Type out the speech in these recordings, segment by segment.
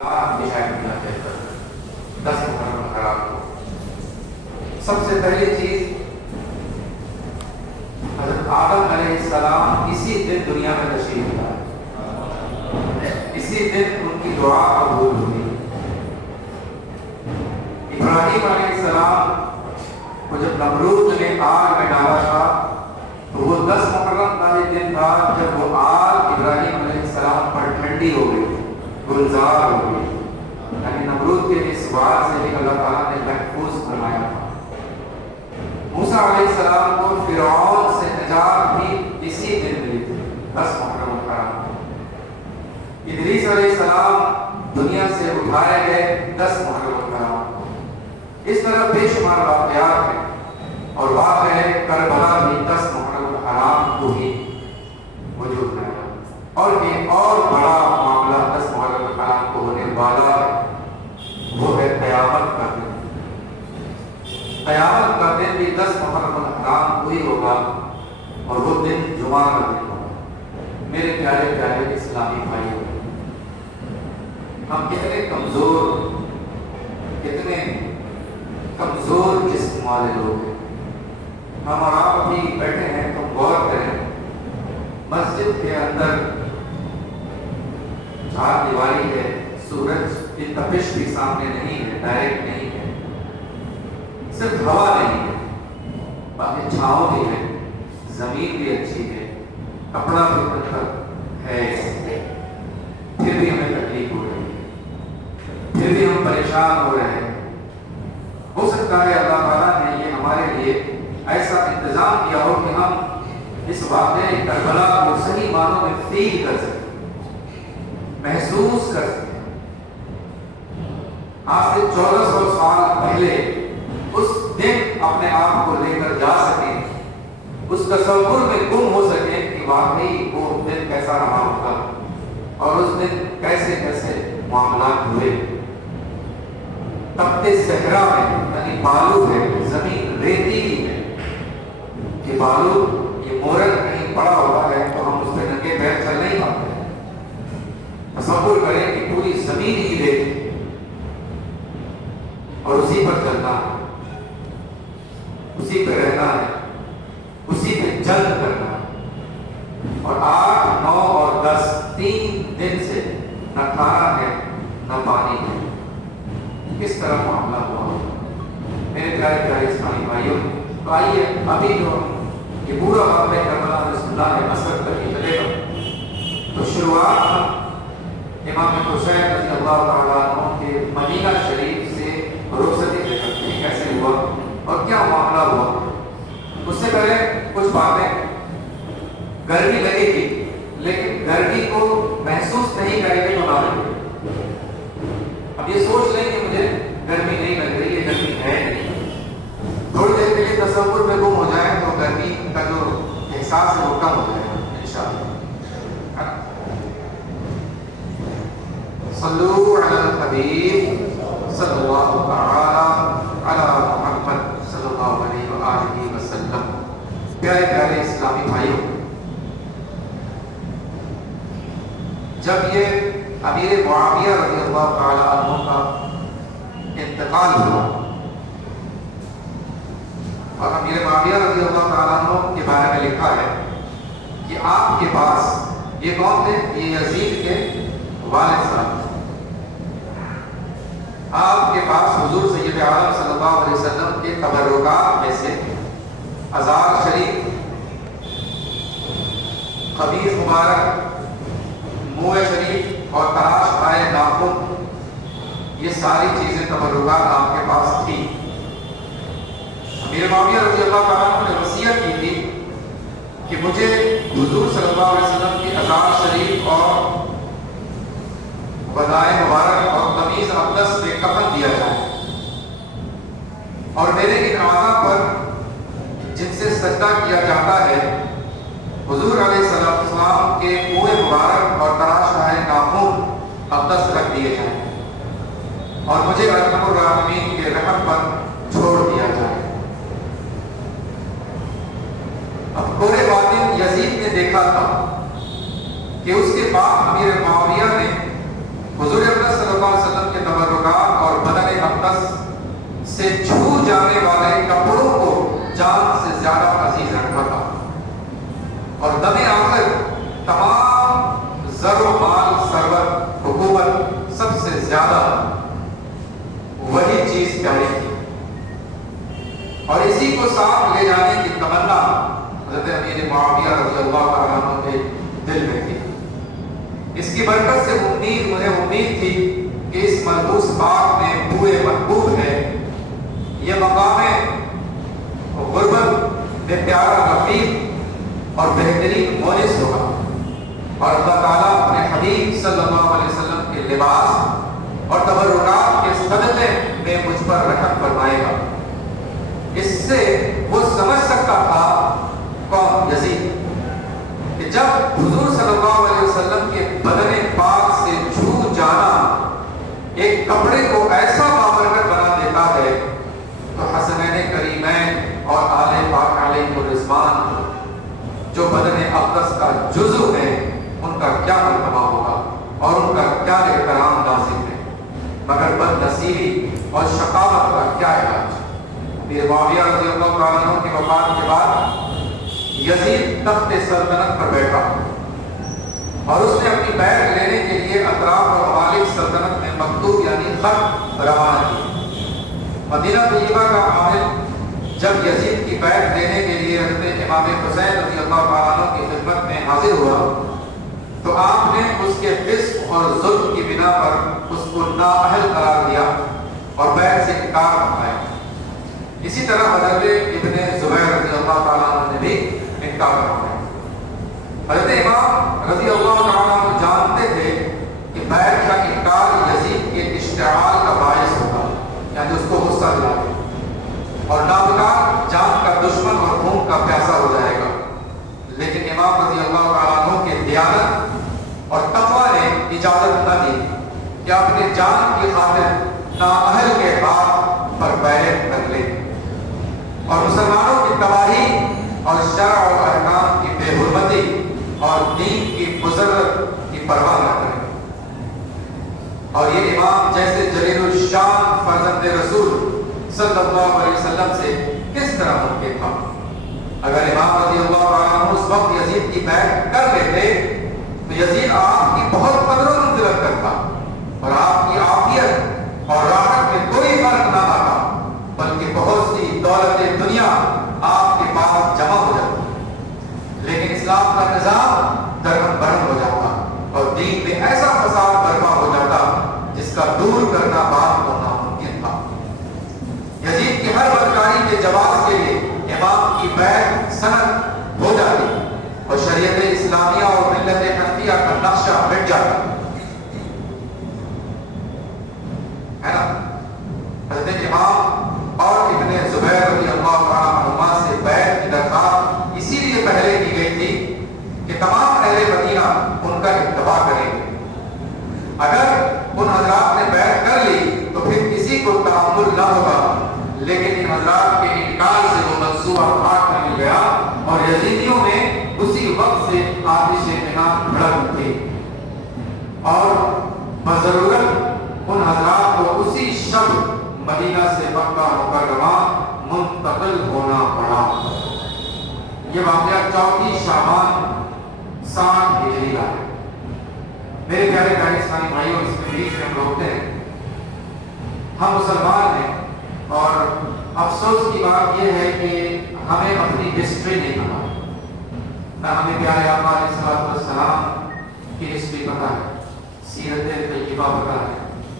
سب سے پہلی چیز حضرت آدم علیہ السلام اسی دن دنیا میں تشریف لائے، اسی دن ان کی دعا قبول ہوئی۔ ابراہیم علیہ السلام کو جب نمرود نے آگ میں ڈالا تھا تو وہ 10 محرم کا ہی دن تھا جب وہ آگ ابراہیم علیہ السلام پر ٹھنڈی ہو گئی، گلزار ہو گئی، یعنی نمرود کے اس وار سے بھی اللہ تعالیٰ نے محفوظ فرمایا تھا۔ موسیٰ علیہ السلام کو فرعون سے نجات بھی اسی دن ملی تھی، 10 محرم الحرام۔ ادریس علیہ السلام دنیا سے اٹھائے گئے 10 محرم الحرام۔ اس طرح بے شمار واقعات ہیں، اور واقع کربلا بھی 10 محرم الحرام کو ہی وجود میں آیا، اور ایک اور بڑا معاملہ 10 محرم الحرام کو ہونے والا ہے، وہ ہے قیامت کا دن۔ قیامت کا دن بھی 10 محرم الحرام کو ہی ہوگا، اور وہ دن جمعہ کا دن ہوگا۔ میرے پیارے پیارے اسلامی بھائیوں، ہم کتنے کمزور جسم والے لوگ ہیں۔ ہم اور آپ ابھی بیٹھے ہیں تو غور کریں، مسجد کے اندر چار دیواری ہے، سورج کی تپش بھی سامنے نہیں ہے، ڈائریکٹ نہیں ہے، صرف ہوا نہیں ہے، باقی چھاؤں بھی ہے، زمین بھی اچھی ہے، کپڑا بھی مطلب ہے، پھر بھی ہمیں تکلیف ہو رہی ہے، پھر بھی ہم پریشان ہو رہے ہیں۔ ہو سکتا ہے اللہ تعالیٰ نے یہ ہمارے لیے ایسا انتظام کیا ہو کہ ہم اس واقعے کربلا کو صحیح معنوں میں فیل کر سکیں، محسوس کر سکیں۔ آج سے 1400 سال پہلے اس دن اپنے آپ کو لے کر جا سکیں، اس تصور میں گم ہو سکیں کہ واقعی وہ دن کیسا رہا ہوگا، اور اس دن کیسے کیسے معاملات ہوئے۔ تپتے صحرا میں، یعنی بالو ہے، زمین ریتیلی ہے، کہ بالو یہ مورن کہیں پڑا ہوتا ہے تو ہم اس پہ ننگے پیر چل نہیں پاتے۔ تصور کریں کہ پوری زمین ہی ریت اور اسی پر چلنا ہے، اسی پہ رہنا ہے، اسی پہ جنگ کرنا ہے، اور 8، 9 اور 10 3 دن سے نہ کھانا ہے نہ پانی ہے۔ کس طرح معاملہ ہوا ہوگا میرے پیارے پیارے اسلامی بھائیوں؟ تو آئیے ابھی جو یہ پورا واقعہ کربلا رسول اللہ نے اثر کر کے چلے گا، تو شروعات ہم امام حسین رضی اللہ تعالیٰ عنہ کے مدینہ شریف سے رخصتی لے کرتے ہیں، کیسے ہوا اور کیا معاملہ ہوا۔ اس سے پہلے کچھ باتیں، گرمی لگے گی لیکن گرمی کو محسوس نہیں کریں گے تو نہ لگے۔ اب یہ سوچ لیں کہ مجھے گرمی نہیں لگ رہی، یہ گرمی ہے نہیں، تھوڑی دیر کے لیے تصور میں گم ہو جائے تو گرمی کا جو احساس ہے وہ کم ہو جائے گا انشاءاللہ۔ صلو علی الحبیب صلی اللہ تعالی علی محمد صلی اللہ علیہ وآلہ وسلم۔ پیارے پیارے اسلامی بھائیوں، جب یہ امیر معاویہ رضی اللہ تعالی عنہ کا انتقال ہوا، اور امیر معاویہ رضی اللہ تعالی عنہ کے بارے میں لکھا ہے کہ آپ کے پاس، یہ کون تھے؟ یہ یزید کے والد صاحب، آپ کے پاس حضور سید عالم صلی اللہ علیہ وسلم کے تبرکات میں سے ازار شریف، قمیص مبارک، منہ شریف اور تراش آئے ناخن، یہ ساری چیزیں تبرکات آپ کے پاس تھی۔ امیر معاویہ رضی اللہ تعالیٰ عنہ نے وصیت کی تھی کہ مجھے حضور صلی اللہ علیہ وسلم کی ازار شریف اور بدائے مبارک اور قمیص اقدس میں کفن دیا جائے، اور میرے کی نمازہ پر جن سے سجدہ کیا جاتا ہے حضور علیہ السلام کے منہ مبارک اور تراش آئے ناخن اقدس رکھ دیے جائیں، اور مجھے ارحم الراحمین کے رحم پر چھوڑ دیا جائے۔ اب پورے باطن یزید نے دیکھا تھا کہ اس کے بعد امیر معاویہ نے حضور اکرم صلی اللہ علیہ وسلم کے تبرکات اور بدن اقدس سے چھو جانے والے کپڑوں کو جان سے زیادہ عزیز رکھا تھا، اور دم آخر تمام زر و مال، ثروت، حکومت سب سے زیادہ وہی چیز پیاری تھی، اور اسی کو ساتھ لے جانے کی تمنا حضرت امیر معاویہ رضی اللہ تعالیٰ عنہ کے دل میں تھی۔ اس کی برکت سے مجھے امید تھی کہ اس ملبوس پاک میں بوئے محبوب ہے، یہ مقام غربت میں پیارا رفیق اور بہترین مونس ہوگا، اور اللہ تعالیٰ اپنے حبیب صلی اللہ علیہ وسلم کے لباس اور تبرکات کے صدقے میں مجھ پر رحم فرمائے گا۔ اس سے وہ سمجھ سکتا تھا کون؟ یزید، کہ جب حضور صلی اللہ علیہ وسلم کے بدن پاک سے چھو جانا ایک کپڑے کو ایسا بابرکت بنا دیتا ہے، تو حسنین کریمین اور آل پاک علیہ الرضوان جو بدن اقدس کا جزو ہے، ان کا کیا مرتبہ ہوگا اور ان کا کیا احترام لازم ہے، مگر بد نصیبی اور شقاوت کا کیا علاج؟ امیر معاویہ رضی اللہ تعالیٰ عنہ کی وفات کے بعد یزید تخت سلطنت پر بیٹھا، اور اس نے اپنی بیعت لینے کے لیے اطراف اور ممالک سلطنت میں مکتوب یعنی خط روانہ کی۔ مدینہ طیبہ کا عامل جب یزید کی بیعت لینے کے لیے حضرت امام حسین رضی اللہ تعالیٰ عنہ کی خدمت میں حاضر ہوا، تو آپ نے اس کے فسق اور ظلم کی بنا پر اس کو نااہل قرار دیا اور بیعت سے انکار فرمایا۔ اسی طرح حضرت ابن زبیر رضی اللہ تعالیٰ عنہ نے بھی انکار فرمایا۔ حضرت امام رضی اللہ تعالیٰ عنہ جانتے تھے کہ بیعت کا انکار یزید کے اشتعال کا باعث ہوگا، یعنی اس کو غصہ دلا دے، اور نابکار جان کا دشمن اور خون کا پیاسا ہو جائے گا، لیکن امام رضی اللہ تعالیٰ عنہ کے دیانت اور تقوی نے اجازت نہ دی کہ اپنے جان کی خاطر نااہل کے ہاتھ پر بیعت کر لے اور مسلمانوں کی تباہی اور شرع و احکام کی بے حرمتی اور دین کی مضرت کی پرواہ نہ کرے۔ اور یہ امام جیسے جلیل الشان فرزند رسول صلی اللہ علیہ وسلم سے کس طرح ممکن تھا؟ اگر امام رضی اللہ تعالیٰ عنہ اس وقت یزید کی بیعت کر لیتے تو یزید آپ کی بہت قدر و منزلت کرتا، اور آپ کی عافیت اور راحت میں کوئی فرق نہ آتا، بلکہ بہت سی دولت دنیا آپ کے پاس جمع ہو جاتی، لیکن اسلام کا نظام درہم برہم ہو جاتا اور دین میں ایسا فساد برپا ہو جاتا جس کا دور کرنا بات کو ناممکن تھا۔ یزید کی ہر بدکاری کے جواز کے لیے امام کی بیعت سند ہو جاتی اور شریعت اسلامیہ اور ملت حنفیہ کا نقشہ مٹ جاتا ہے نا۔ حضرت امام اور ابن زبیر رضی اللہ تعالیٰ عنہما سے بیعت کی درخواست اسی لیے پہلے کی گئی تھی کہ تمام اہل مدینہ ان کا اتباع کریں۔ اگر ان حضرات نے بیعت کر لی تو پھر کسی کو تحمل نہ ہوگا، لیکن ان حضرات کے انکار سے وہ منصوبہ ہاتھ میں مل گیا اور یزیدیوں میں اسی وقت سے آتش انعام بھڑک اٹھی اور بضرورت ان حضرات کو اسی شب مدینہ سے مکہ مکرمہ منتقل ہونا پڑا۔ یہ واقعہ 34 شعبان 60 ہجری کا ہے۔ میرے پیارے پیارے اسلامی بھائیوں، اس کے بیچ میں ہم روکتے ہیں، ہم مسلمان ہیں، اور افسوس کی بات یہ ہے کہ ہمیں اپنی ہسٹری نہیں پتا، نہ ہمیں پیارے آقا علیہ السلام کی ہسٹری پتا ہے، سیرت طیبہ پتا ہے،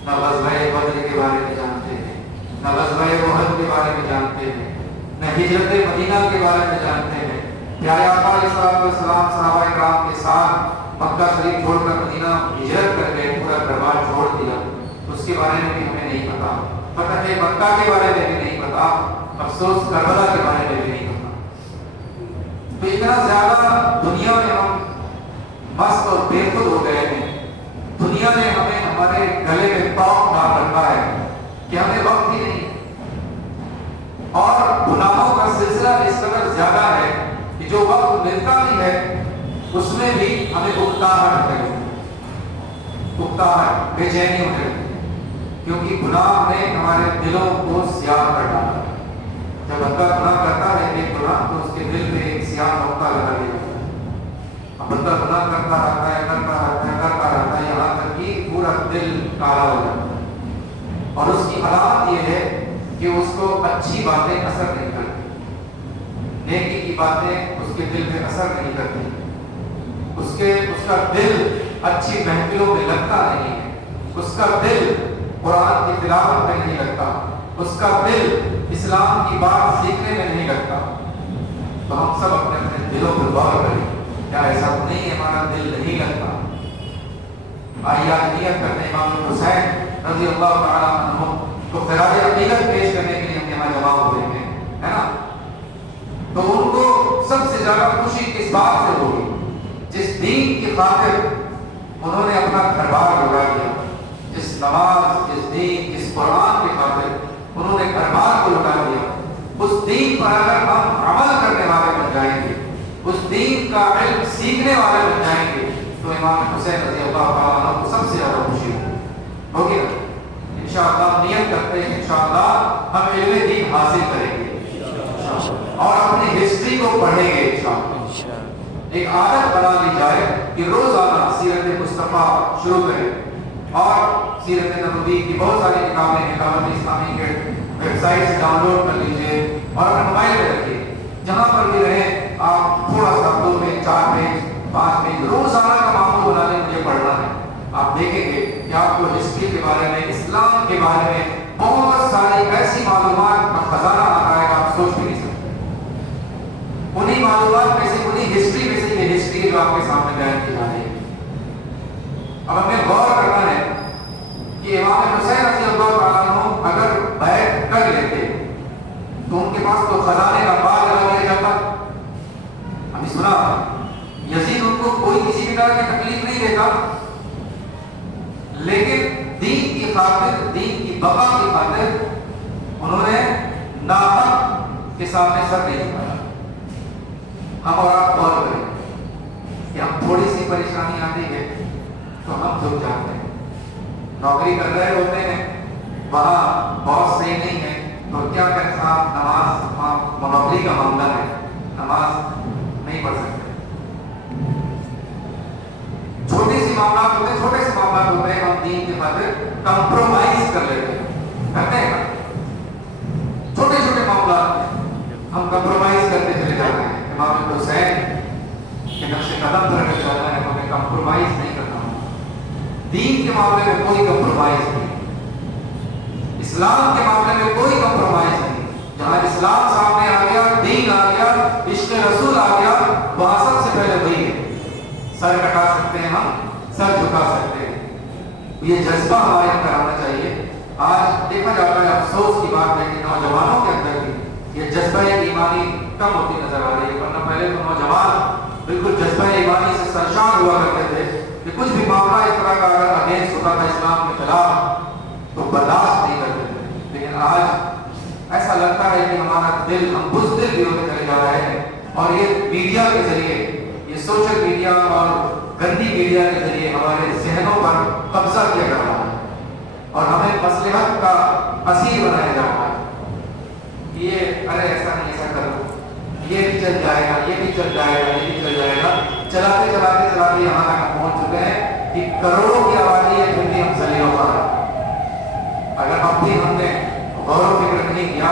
نہ غزوہ بدر کے بارے میں جانتے ہیں، نہ غزوہ احد کے بارے میں جانتے ہیں، نہ ہجرت مدینہ کے بارے میں جانتے ہیں۔ پیارے آقا علیہ السلام صحابہ کرام کے ساتھ مکہ شریف چھوڑ کر مدینہ ہجرت کر گئے، پورا دربار چھوڑ دیا، اس کے بارے میں بھی ہمیں نہیں پتا، فتح مکہ کے بارے میں بھی نہیں پتا، افسوس کربلا کے بارے میں بھی نہیں پتا۔ تو اتنا زیادہ دنیا میں ہم مست اور بے خود ہو گئے ہیں، دنیا نے ہمیں ہمارے گلے میں توق ڈال رکھا ہے کہ ہمیں وقت ہی نہیں، اور گناہوں کا سلسلہ اس قدر زیادہ ہے کہ جو وقت ملتا بھی ہے اس میں بھی ہمیں اکتاہٹ ہے۔ اکتاہٹ، بے چینی ہونے لگتی ہے، کیونکہ گناہ نے ہمارے دلوں کو سیاہ کر ڈالا ہے۔ جب بندہ گناہ کرتا ہے ایک گناہ تو اس کے دل پہ ایک سیاہ نقطہ لگا دیا جاتا ہے۔ اب بندہ گناہ کرتا رہتا ہے کرتا رہتا ہے یہاں تک کہ پورا دل کالا ہو جاتا ہے، اور اس کی علامت یہ ہے کہ اس کو اچھی باتیں اثر نہیں کرتی، نیکی کی باتیں اس کے دل پہ اثر نہیں کرتی، اس کا دل اچھی محفلوں میں لگتا نہیں ہے، اس کا دل قرآن کی تلاوت میں نہیں لگتا، اس کا دل اسلام کی بات سیکھنے میں نہیں لگتا۔ تو ہم سب اپنے اپنے دلوں پر غور کریں، کیا ایسا نہیں ہے ہمارا دل نہیں لگتا؟ آئیے آج نیت کرتے امام حسین رضی اللہ تعالیٰ عنہ کو خراج عقیدت پیش کرنے کے لیے ہم یہاں جمع ہوئے ہیں، ہے نا؟ تو ان کو سب سے زیادہ خوشی کس بات سے ہوگی؟ جس دین کی خاطر انہوں نے اپنا گھر بار لگا دیا، جس نماز، جس دین، جس قرآن کی خاطر انہوں نے گھر بار کو لٹا دیا، اس دین پر اگر ہم عمل کرنے والے بن جائیں گے، اس دین کا علم سیکھنے والے بن جائیں گے، تو امام حسین رضی اللہ تعالیٰ عنہ کو سب سے زیادہ خوشی ہوگی نا؟ انشاءاللہ نیت کرتے ہیں انشاءاللہ ہم علم دین حاصل کریں گے اور اپنی ہسٹری کو پڑھیں گے انشاءاللہ۔ ایک عادت بنا لی جائے کہ روزانہ سیرت مصطفیٰ شروع کریں، اور سیرت نبوی کی بہت ساری کتابیں ہیں، دعوت اسلامی کے ویب سائٹ سے ڈاؤن لوڈ کر لیجیے اور اپنے موبائل پہ رکھیے، جہاں پر بھی رہیں آپ تھوڑا سا 2 پیج 4 پیج 5 پیج روزانہ کا معمول بنا لیں، مجھے پڑھنا ہے۔ آپ دیکھیں گے کہ آپ کو ہسٹری کے بارے میں، اسلام کے بارے میں بہت ساری ایسی معلومات کا خزانہ آتا ہے کہ آپ سوچ بھی نہیں سکتے۔ انہی معلومات میں سے، انہی ہسٹری میں سے یہ ہسٹری جو آپ کے سامنے بیان کی جا رہی ہے۔ اب ہمیں غور کرنا ہے کہ امام حسین رضی اللہ تعالیٰ عنہ اگر بیعت کر لیتے تو ان کے پاس تو خزانے کا بار لگا دیا جاتا۔ ہم نے سنا یزید ان کو کوئی کسی بھی طرح کی تکلیف نہیں دیتا، لیکن دین کی خاطر، دین کی بقا کی خاطر انہوں نے ناحق کے سامنے سر نہیں جھکایا۔ ہم اور آپ غور کریں کہ ہم تھوڑی سی پریشانی آتی ہے تو ہم جھک جاتے ہیں، نوکری کر رہے ہوتے ہیں، وہاں باس صحیح نہیں ہے تو کیا کریں صاحب، نماز نوکری کا معاملہ ہے، نماز نہیں پڑھ سکتے۔ چھوٹی سی معاملات ہوتے ہیں، چھوٹے سے معاملات ہوتے ہیں، ہم دین کے خاطر کمپرومائز کر لیتے ہیں، کرتے ہیں۔ چھوٹے چھوٹے معاملات میں ہم کمپرومائز کرتے چلے جاتے ہیں۔ امام حسین کے نقش قدم پر اگر چلنا ہے تو ہمیں کمپرومائز نہیں کرنا ہوگا۔ دین کے معاملے میں کوئی کمپرومائز نہیں، اسلام کے معاملے میں کوئی کمپرومائز نہیں۔ جہاں اسلام سامنے آ گیا، دین آ گیا، عشق رسول آ گیا، وہاں سب سے پہلے وہی ہے۔ سر کٹا سکتے ہیں، ہم سر جھکا سکتے ہیں، یہ جذبہ ہمارے اندر آنا چاہیے۔ آج دیکھا جاتا ہے، افسوس کی بات ہے کہ نوجوانوں کے اندر بھی یہ جذبہ ایمانی کم ہوتی نظر آ رہی ہے، ورنہ پہلے تو نوجوان بالکل جذبہ ایمانی سے سرشار ہوا کرتے تھے کہ کچھ بھی معاملہ اس طرح کا اگر اگینسٹ ہوتا تھا اسلام کے خلاف تو برداشت نہیں کرتے تھے۔ لیکن آج ایسا لگتا ہے کہ ہمارا دل، ہم بزدل بھی ہوتے چلے جا رہے ہیں، اور یہ میڈیا کے ذریعے، یہ سوشل میڈیا اور گندی میڈیا کے ذریعے ہمارے ذہنوں پر قبضہ کیا جا رہا ہے اور ہمیں مصلحت کا اسیر بنایا جا رہا ہے۔ یہ ارے ایسا نہیں، ایسا کرو، یہ بھی چل جائے گا، یہ بھی چل جائے گا، یہ بھی چل جائے گا، چلاتے چلاتے چلاتے یہاں تک ہم پہنچ چکے ہیں کہ کروڑوں کی آبادی ہے پھر بھی ہم ذلیل و خوار ہیں۔ اگر اب بھی ہم نے غور و فکر نہیں کیا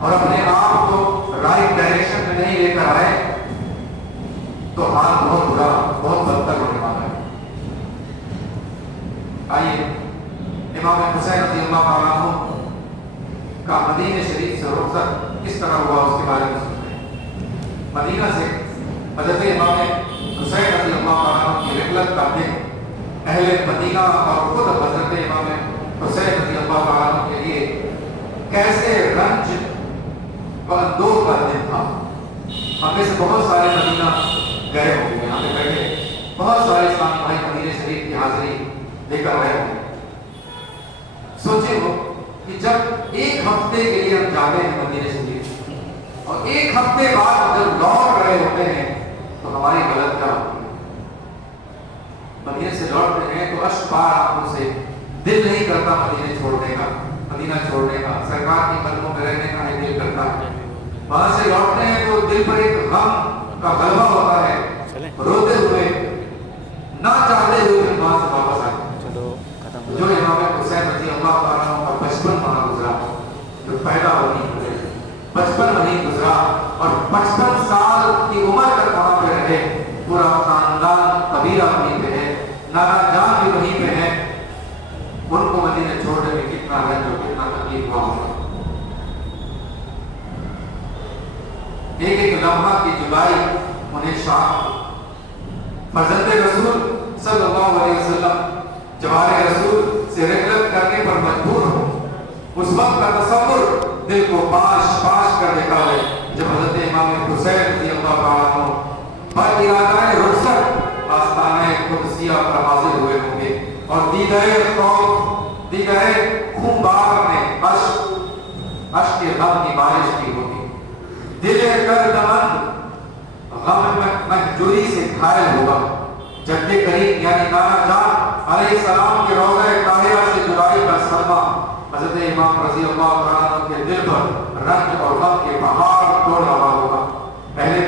اور اپنے آپ کو رائٹ ڈائریکشن میں نہیں لے کر آئے تو حال بہت برا، بہت بدتر ہونے والا ہے۔ آئیے امام حسین رضی اللہ تعالیٰ عنہ کا مدینہ شریف سے رخصت کس طرح ہوا اس کے بارے میں سنتے ہیں۔ مدینہ سے حضرت امام حسین رضی اللہ تعالیٰ عنہ کی رحلت کا دن اہل مدینہ اور خود حضرت امام حسین رضی اللہ تعالیٰ عنہ کے لیے کیسے رنج و اندوہ کا دن تھا۔ ہم میں سے بہت سارے مدینہ گئے ہوں گے، یہاں پہ بیٹھے بہت سارے اسلامی بھائی مدینہ شریف کی حاضری لے کر آئے ہوں گے۔ سوچے ہو کہ جب ایک ہفتے کے لیے ہم جاتے ہیں مدینہ شریف اور ایک ہفتے بعد جب لوٹ رہے ہوتے ہیں تو ہماری غلط کیا ہوتی ہے؟ مدینہ سے لوٹتے ہیں تو اشبار آنکھوں سے دل نہیں کرتا مدینے چھوڑنے کا، مدینہ چھوڑنے کا، سرکار کے قدموں میں رہنے کا دل کرتا ہے۔ وہاں سے لوٹتے ہیں تو دل پر ایک غم کا غلبہ ہوتا ہے، روتے ہوئے، نہ چاہتے ہوئے پھر وہاں سے واپس آئے۔ جو امام حسین رضی اللہ تعالیٰ عنہ کا بچپن وہاں گزرا، جو پیدا وہیں ہوئے، بچپن وہیں گزرا اور 55 سال کی عمر تک وہاں پہ رہے، پورا خاندان قبیلہ وہیں پہ ہے، نانا جان بھی وہیں پہ ہے، ان کو مدینہ چھوڑنے میں کتنا رنج اور کتنا تکلیف ہوا ہوگا۔ ایک ایک لمحہ کی جدائی انہیں شاق، فرزند رسول صلی اللہ علیہ وسلم جوار رسول سے رحلت کرنے پر مجبور ہو، اس وقت کا تصور دل کو پاش پاش کر دیتا ہے جب حضرت امام حسین رضی اللہ تعالیٰ عنہ پر ارادہ رخصت آستانہ قدسیہ پر حاضر ہوئے ہوں گے اور دیدۂ خوف، دیدۂ خونبار میں اشک غم کی بارش کی ہوگی، دل کردمند غم مہجوری سے گھائل ہوگا، جد کریم یعنی نانا جان علیہ السلام کے روضہ طاہرہ سے جدائی کا صدمہ حضرت امام رضی اللہ تعالیٰ عنہ کے دل پر رنج اور غم کے پہاڑ توڑ رہا ہوگا۔ پہلے